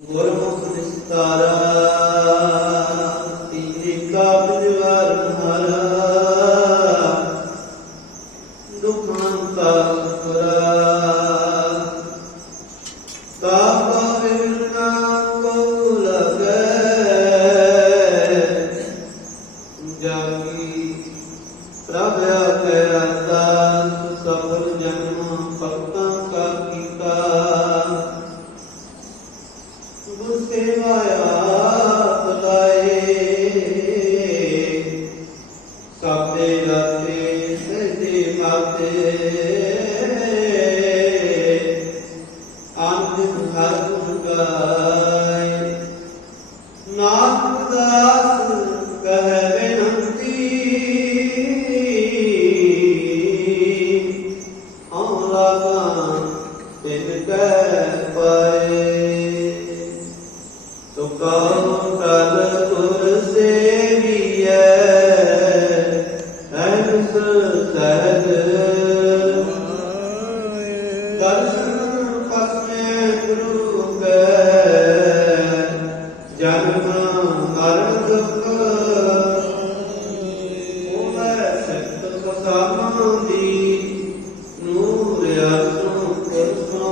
ਗੁਰਮੁਖ ਵਿਸਤਾਰਾ ਤੀਰੇ ਕਾਬਿਲ ਵਾਰ ਮਹਾਰਾ ਦੁਖਾਂ ਕਾ ਸੁਰਾ ਕਾ Amém. ਜਨਮ ਹਰ ਦੁਖ ਉਹਨੇ ਸਿੱਖ ਪਸਾਮਾਂ ਦੀ ਨੂਰ ਆਸੂ ਕਰਸੋਂ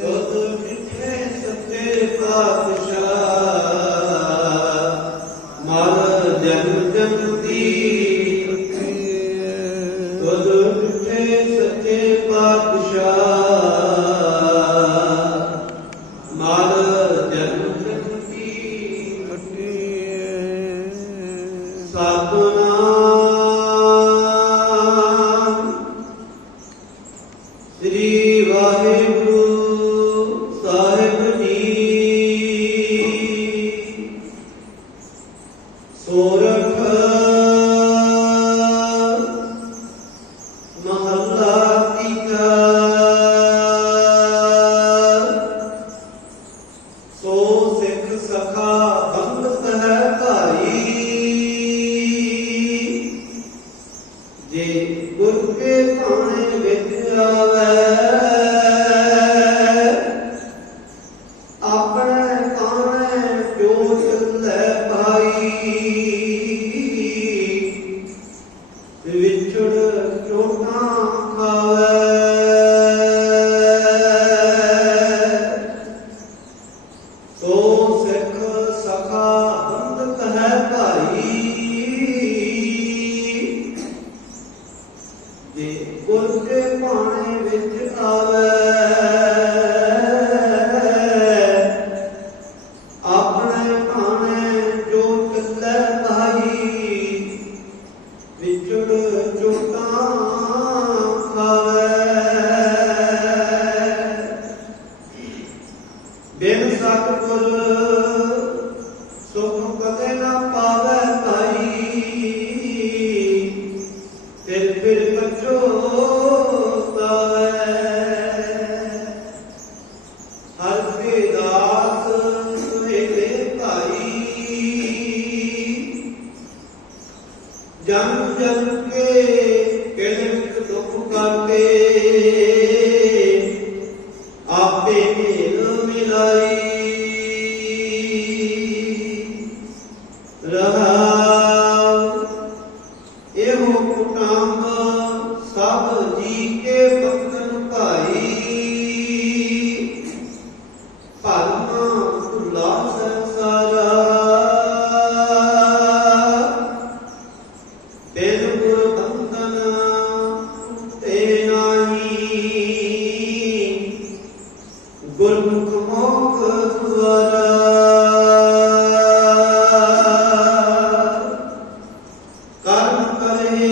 ਤਦ ਮਿੱਠੇ ਸੱਚੇ ਪਾਤਸ਼ਾਹ ਮਰ ਜਨਮ ਜਨਮ ਦੀ ਤਦ ਮਿੱਠੇ ਸੱਚੇ ਪਾਤਸ਼ਾਹ ਜਨਮ ਜਨਮ ਕੇ ਗੁਰਮੁਖ ਮੋਖ ਦੁਆਰਾ ਕਰਮ ਕਰੇ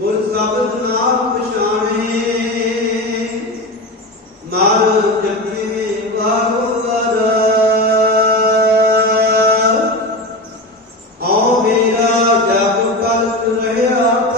ਗੁਰ ਸਬਦ ਨਾ ਪਛਾਣੇ ਮਾਰ ਜਪੇ ਵਾਰੋ ਵਾਰਾ ਹਉ ਮੇਰਾ ਜਪ ਕਲਤ ਰਹਾ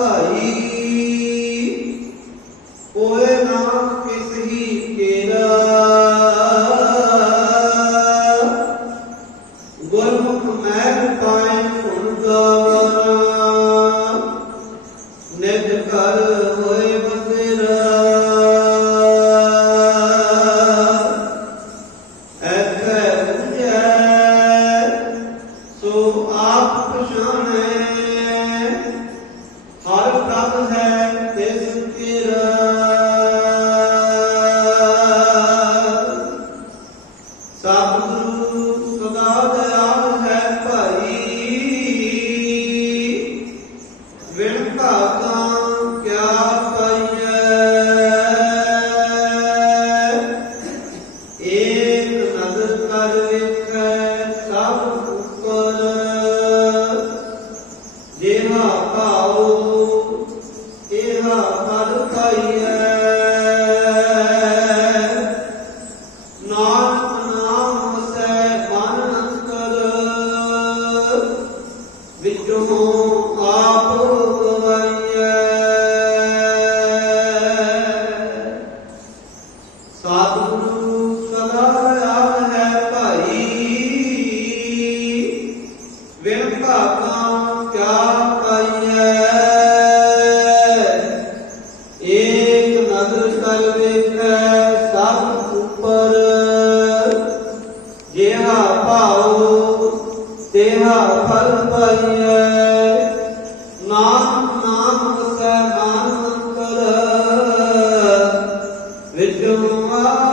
Sadhu ਫਲ ਨਾਮ ਕਰ